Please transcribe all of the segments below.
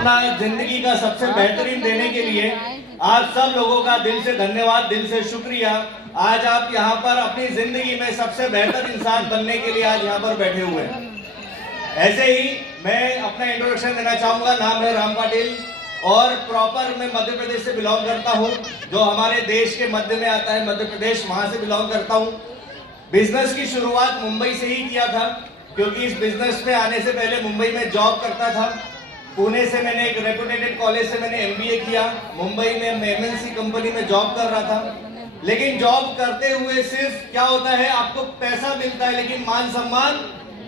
अपना जिंदगी का सबसे बेहतरीन देने के लिए आप सब लोगों का दिल से धन्यवाद, दिल से शुक्रिया। आज आप यहाँ पर अपनी जिंदगी में सबसे बेहतर इंसान बनने के लिए आज यहाँ पर बैठे हुए हैं। ऐसे ही मैं अपना इंट्रोडक्शन देना चाहूंगा। नाम है राम पाटिल और प्रॉपर मैं मध्य प्रदेश से बिलोंग करता हूँ, जो हमारे देश के मध्य में आता है, मध्य प्रदेश, वहां से बिलोंग करता हूँ। बिजनेस की शुरुआत मुंबई से ही किया था, क्योंकि इस बिजनेस में आने से पहले मुंबई में जॉब करता था। पुणे से मैंने एक रेपुटेटेड कॉलेज से मैंने एमबीए किया। मुंबई में मैं एमएनसी कंपनी में जॉब कर रहा था। लेकिन जॉब करते हुए सिर्फ क्या होता है, आपको पैसा मिलता है लेकिन मान सम्मान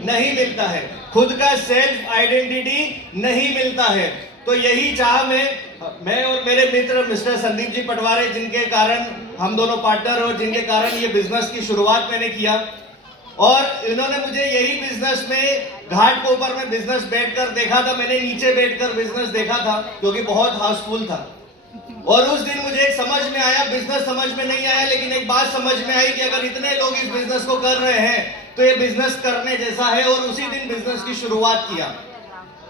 नहीं मिलता है, खुद का सेल्फ आइडेंटिटी नहीं मिलता है। तो यही चाह मैं और मेरे मित्र मिस्टर संदीप जी पटवारे, जिनके कारण हम दोनों पार्टनर और जिनके कारण ये बिजनेस की शुरुआत मैंने किया, और इन्होंने मुझे यही बिजनेस में घाट के ऊपर में बिजनेस बैठकर देखा था। मैंने नीचे बैठकर बिजनेस देखा था, क्योंकि बहुत हाउसफुल था। और उस दिन मुझे एक समझ में आया, बिजनेस समझ में नहीं आया, लेकिन एक बात समझ में आई कि अगर इतने लोग इस बिजनेस को कर रहे हैं तो ये बिजनेस करने जैसा है। और उसी दिन बिजनेस की शुरुआत किया।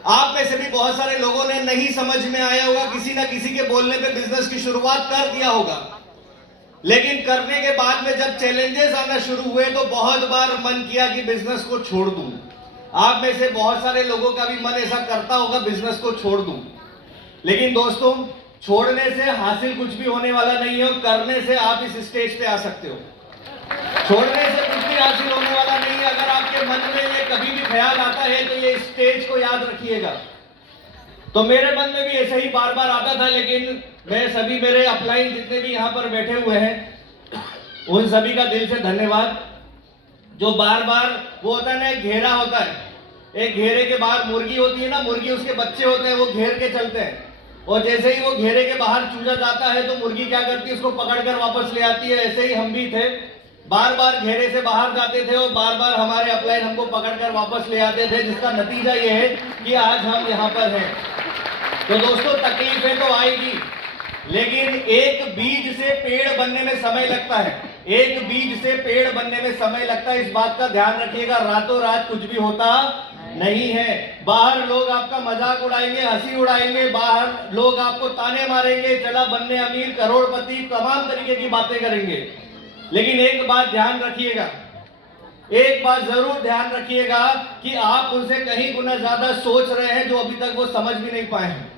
आप में से भी बहुत सारे लोगों ने नहीं समझ में आया होगा, किसी ना किसी के बोलने पे बिजनेस की शुरुआत कर दिया होगा, लेकिन करने के बाद में जब चैलेंजेस आना शुरू हुए तो बहुत बार मन किया कि बिजनेस को छोड़ दूं। आप में से बहुत सारे लोगों का भी मन ऐसा करता होगा, बिजनेस को छोड़ दूं। लेकिन दोस्तों, छोड़ने से हासिल कुछ भी होने वाला नहीं है, करने से आप इस स्टेज पे आ सकते हो। छोड़ने से कुछ भी हासिल होने वाला नहीं है। अगर आपके मन में ये कभी भी ख्याल आता है तो ये स्टेज को याद रखिएगा। तो मेरे मन में भी ऐसे ही बार बार आता था, लेकिन मैं सभी मेरे अपलाइन जितने भी यहाँ पर बैठे हुए हैं उन सभी का दिल से धन्यवाद, जो बार बार वो होता है ना, एक घेरा होता है, एक घेरे के बाहर मुर्गी होती है ना, मुर्गी उसके बच्चे होते हैं, वो घेर के चलते हैं। और जैसे ही वो घेरे के बाहर चूजा जाता है तो मुर्गी क्या करती है, उसको पकड़कर वापस ले आती है। ऐसे ही हम भी थे, बार बार घेरे से बाहर जाते थे और बार बार हमारे अपलाइन हमको पकड़कर वापस ले आते थे, जिसका नतीजा ये है कि आज हम यहाँ पर हैं। तो दोस्तों, तकलीफें तो आएगी, लेकिन एक बीज से पेड़ बनने में समय लगता है। एक बीज से पेड़ बनने में समय लगता है, इस बात का ध्यान रखिएगा। रातों रात कुछ भी होता नहीं है। बाहर लोग आपका मजाक उड़ाएंगे, हंसी उड़ाएंगे, बाहर लोग आपको ताने मारेंगे, चला बनने अमीर, करोड़पति, तमाम तरीके की बातें करेंगे। लेकिन एक बात ध्यान रखिएगा, एक बात जरूर ध्यान रखिएगा कि आप उनसे कहीं गुना ज्यादा सोच रहे हैं जो अभी तक वो समझ भी नहीं पाए हैं।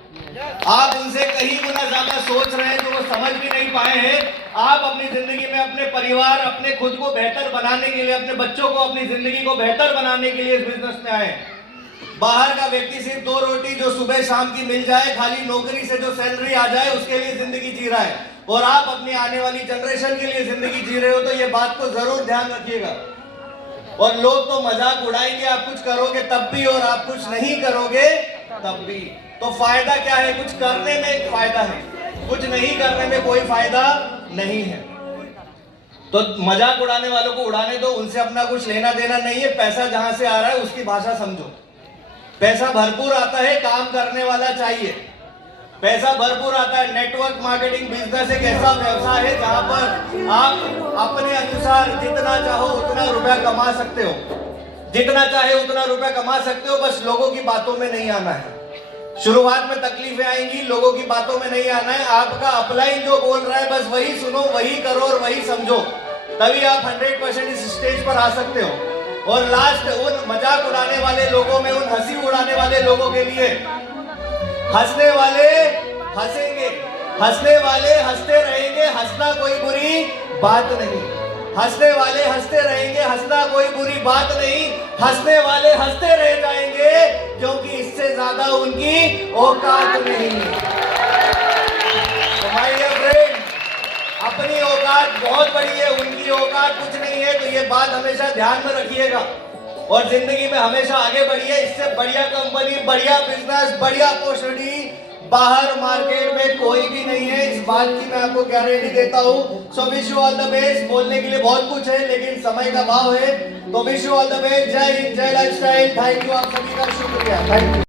आप उनसे कहीं गुना ज्यादा सोच रहे हैं जो वो समझ भी नहीं पाए हैं। आप अपनी जिंदगी में अपने परिवार, अपने खुद को बेहतर बनाने के लिए, अपने बच्चों को, अपनी जिंदगी को बेहतर बनाने के लिए इस बिजनेस में आए। बाहर का व्यक्ति सिर्फ 2 रोटी जो सुबह शाम की मिल जाए, खाली नौकरी से जो सैलरी आ जाए, उसके लिए जिंदगी जी रहा है। और आप अपनी आने वाली जनरेशन के लिए जिंदगी जी रहे हो, तो ये बात को जरूर ध्यान रखिएगा। और लोग तो मजाक उड़ाएंगे, आप कुछ करोगे तब भी और आप कुछ नहीं करोगे तब भी। तो फायदा क्या है? कुछ करने में एक फायदा है, कुछ नहीं करने में कोई फायदा नहीं है। तो मजाक उड़ाने वालों को उड़ाने दो, उनसे अपना कुछ लेना देना नहीं है। पैसा जहां से आ रहा है उसकी भाषा समझो। पैसा भरपूर आता है, काम करने वाला चाहिए। पैसा भरपूर आता है। नेटवर्क मार्केटिंग बिजनेस एक ऐसा व्यवसाय है जहां पर आप अपने अनुसार जितना चाहो उतना रुपया कमा सकते हो, जितना चाहे उतना रुपया कमा सकते हो। बस लोगों की बातों में नहीं आना है। शुरुआत में तकलीफें आएंगी, लोगों की बातों में नहीं आना है। आपका अपलाइन जो बोल रहा है बस वही सुनो, वही करो और वही समझो, तभी आप 100% इस स्टेज पर आ सकते हो। और लास्ट, उन मजाक उड़ाने वाले लोगों में, उन हंसी उड़ाने वाले लोगों के लिए, हंसने वाले हंसेंगे, हंसने वाले हंसते रहेंगे, हंसना कोई बुरी बात नहीं। हंसने वाले हंसते रहेंगे, हंसना कोई बुरी बात नहीं। हंसने वाले हंसते रह जाएंगे, क्योंकि इससे ज्यादा उनकी औकात नहीं। तो माय डियर फ्रेंड, अपनी औकात बहुत बड़ी है, उनकी औकात कुछ नहीं है। तो ये बात हमेशा ध्यान में रखिएगा और जिंदगी में हमेशा आगे बढ़िए। इससे बढ़िया कंपनी, बढ़िया बिजनेस, बढ़िया अपॉर्चुनिटी बाहर मार्केट में कोई भी नहीं है। इस बात की मैं आपको गारंटी देता हूँ। So wish you all the best. बोलने के लिए बहुत कुछ है, लेकिन समय का भाव है। तो wish you all the best. जय हिंद, जय लाइफस्टाइल। थैंक यू, आप सभी का शुक्रिया। Thank you.